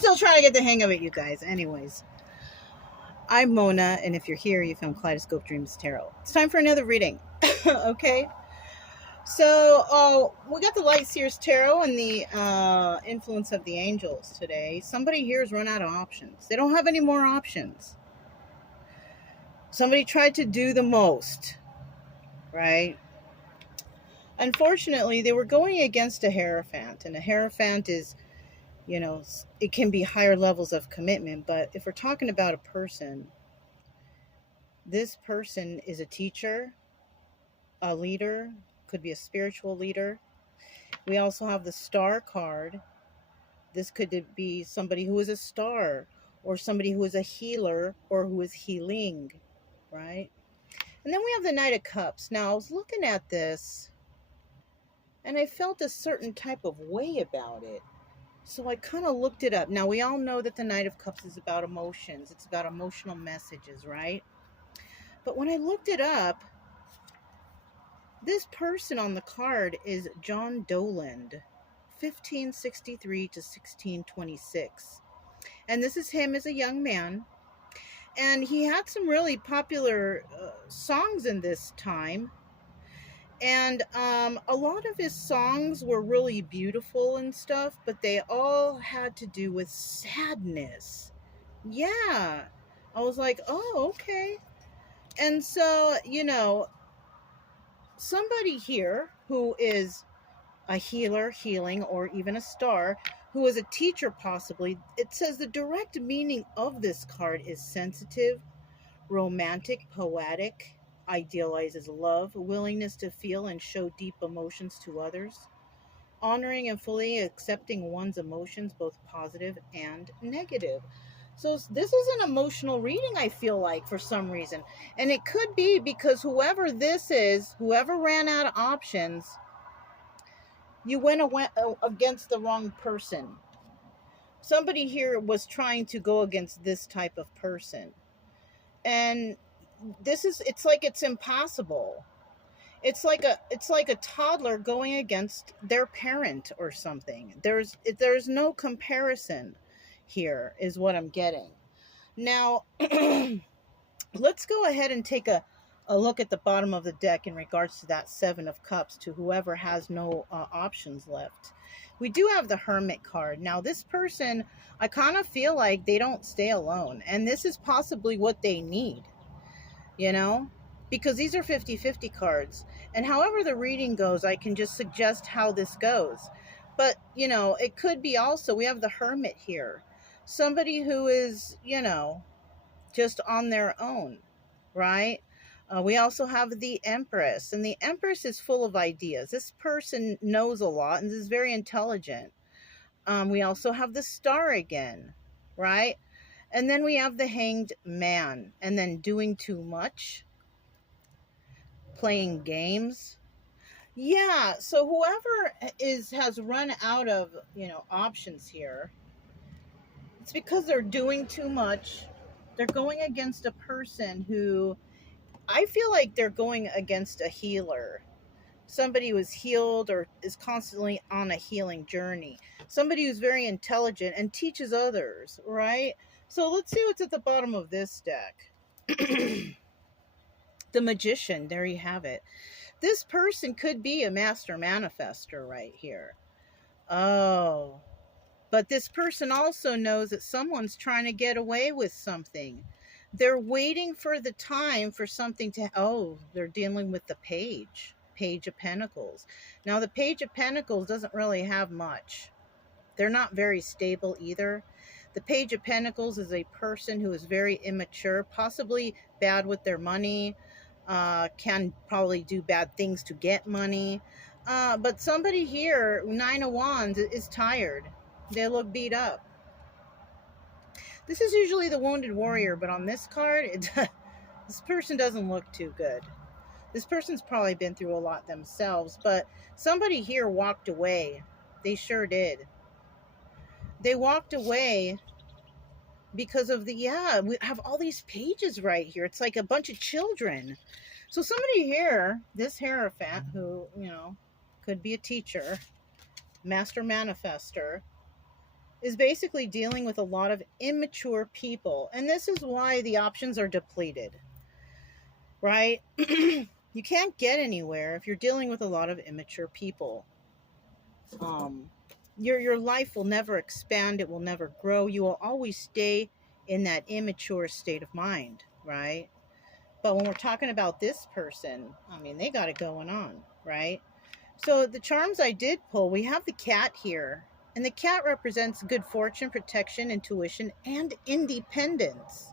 still trying to get the hang of it, you guys. Anyways, I'm Mona, and if you're here, you found Kaleidoscope Dreams Tarot. It's time for another reading. Okay? So, we got the Light Seers Tarot and the influence of the angels today. Somebody here has run out of options. They don't have any more options. Somebody tried to do the most, right? Unfortunately, they were going against a Hierophant, and a Hierophant is, it can be higher levels of commitment, but if we're talking about a person, this person is a teacher, a leader, could be a spiritual leader. We also have the Star card. This could be somebody who is a star, or somebody who is a healer, or who is healing, right? And then we have the Knight of Cups. Now, I was looking at this, and I felt a certain type of way about it. So I kind of looked it up. Now, we all know that the Knight of Cups is about emotions. It's about emotional messages, right? But when I looked it up, this person on the card is John Doland, 1563 to 1626. And this is him as a young man. And he had some really popular songs in this time. And a lot of his songs were really beautiful and stuff, but they all had to do with sadness. Yeah. I was like, oh, okay. And so, somebody here who is a healer, healing, or even a star, who is a teacher possibly, it says the direct meaning of this card is sensitive, romantic, poetic, idealizes love, willingness to feel and show deep emotions to others, honoring and fully accepting one's emotions, both positive and negative. So this is an emotional reading, I feel like, for some reason. And it could be because whoever this is, whoever ran out of options, you went against the wrong person. Somebody here was trying to go against this type of person. And it's like it's impossible. It's like a toddler going against their parent or something. There's no comparison here, is what I'm getting. Now, let's go ahead and take a look at the bottom of the deck in regards to that Seven of Cups, to whoever has no options left. We do have the Hermit card. Now, this person, I kind of feel like they don't stay alone. And this is possibly what they need, because these are 50-50 cards. And however the reading goes, I can just suggest how this goes. But, it could be also, we have the Hermit here. Somebody who is, just on their own, right? We also have the Empress, and the Empress is full of ideas. This person knows a lot and is very intelligent. We also have the Star again, right? And then we have the Hanged Man, and then doing too much, playing games. Yeah, so whoever has run out of, options here, it's because they're doing too much. They're going against a person who, I feel like they're going against a healer. Somebody who is healed or is constantly on a healing journey. Somebody who's very intelligent and teaches others, right? So let's see what's at the bottom of this deck. The Magician, there you have it. This person could be a master manifester right here. Oh, but this person also knows that someone's trying to get away with something. They're waiting for the time for something to, they're dealing with the Page of Pentacles. Now, the Page of Pentacles doesn't really have much. They're not very stable either. The Page of Pentacles is a person who is very immature, possibly bad with their money, can probably do bad things to get money. But somebody here, Nine of Wands, is tired. They look beat up. This is usually the Wounded Warrior, but on this card, this person doesn't look too good. This person's probably been through a lot themselves, but somebody here walked away. They sure did. They walked away because of we have all these pages right here. It's like a bunch of children. So somebody here, this Hierophant, who, could be a teacher, master manifester, is basically dealing with a lot of immature people. And this is why the options are depleted, right? You can't get anywhere if you're dealing with a lot of immature people. Um, your life will never expand, it will never grow. You will always stay in that immature state of mind, right? But when we're talking about this person, I mean, they got it going on, right? So the charms I did pull, we have the cat here. And the cat represents good fortune, protection, intuition, and independence.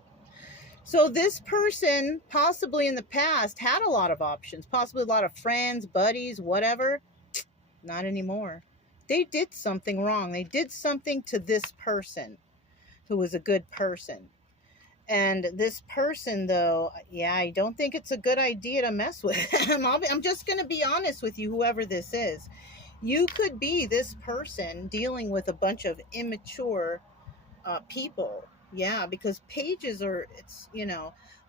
So this person, possibly in the past, had a lot of options, possibly a lot of friends, buddies, whatever. Not anymore. They did something wrong. They did something to this person who was a good person. And this person, though, yeah, I don't think it's a good idea to mess with him. I'm just going to be honest with you, whoever this is. You could be this person dealing with a bunch of immature people. Yeah, because pages are, it's,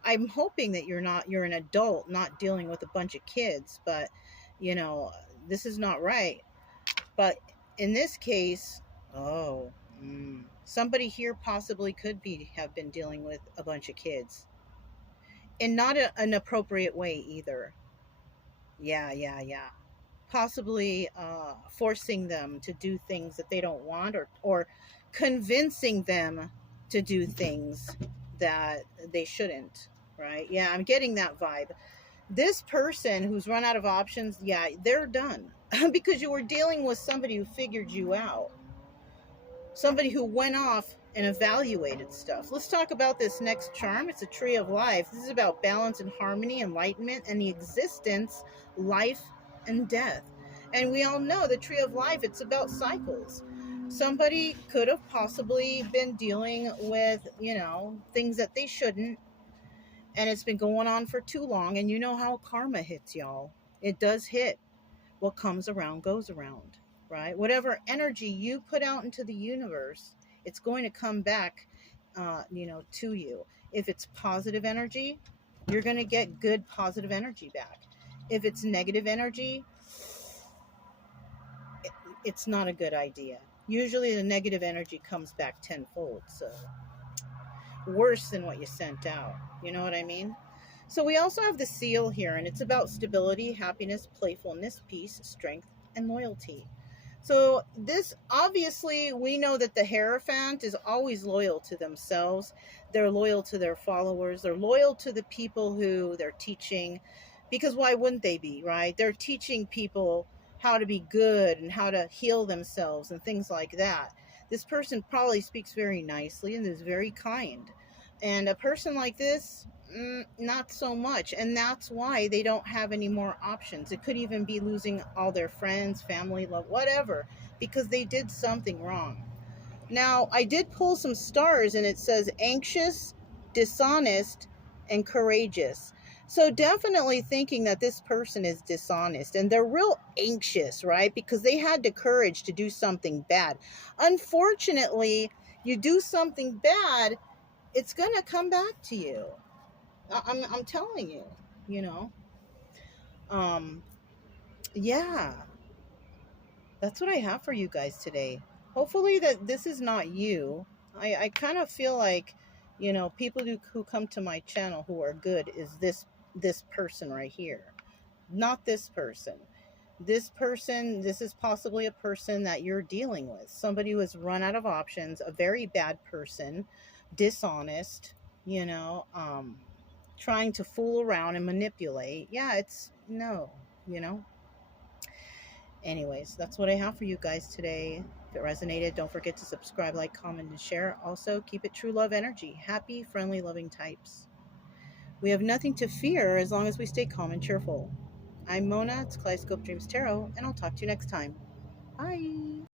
I'm hoping that you're an adult, not dealing with a bunch of kids, but, you know, this is not right. But in this case, oh, somebody here possibly could have been dealing with a bunch of kids, and not an appropriate way either. Yeah. Possibly forcing them to do things that they don't want, or convincing them to do things that they shouldn't. Right? Yeah, I'm getting that vibe. This person who's run out of options, yeah, they're done. Because you were dealing with somebody who figured you out, somebody who went off and evaluated stuff. Let's talk about this next charm. It's a tree of life. This is about balance and harmony, enlightenment, and the existence, life, and death. And we all know the tree of life, it's about cycles. Somebody could have possibly been dealing with, things that they shouldn't, and it's been going on for too long. And you know how karma hits, y'all. It does hit. What comes around goes around, right? Whatever energy you put out into the universe, it's going to come back, to you. If it's positive energy, you're going to get good positive energy back. If it's negative energy, it's not a good idea. Usually the negative energy comes back tenfold, so worse than what you sent out. You know what I mean? So we also have the seal here, and it's about stability, happiness, playfulness, peace, strength, and loyalty. So this, obviously, we know that the Hierophant is always loyal to themselves. They're loyal to their followers. They're loyal to the people who they're teaching, because why wouldn't they be, right? They're teaching people how to be good and how to heal themselves and things like that. This person probably speaks very nicely and is very kind. And a person like this, not so much. And that's why they don't have any more options. It could even be losing all their friends, family, love, whatever, because they did something wrong. Now, I did pull some stars, and it says anxious, dishonest, and courageous. So definitely thinking that this person is dishonest, and they're real anxious, right? Because they had the courage to do something bad. Unfortunately, you do something bad, it's going to come back to you. I'm telling you, you know. Um, yeah, that's what I have for you guys today. Hopefully that this is not you. I kind of feel like, people who come to my channel who are good is this person right here. Not this person. This person, this is possibly a person that you're dealing with. Somebody who has run out of options, a very bad person, dishonest, trying to fool around and manipulate. Yeah, it's no, you know. Anyways, that's what I have for you guys today. If it resonated, don't forget to subscribe, like, comment, and share. Also, keep it true love energy. Happy, friendly, loving types. We have nothing to fear as long as we stay calm and cheerful. I'm Mona, it's Kaleidoscope Dreams Tarot, and I'll talk to you next time. Bye.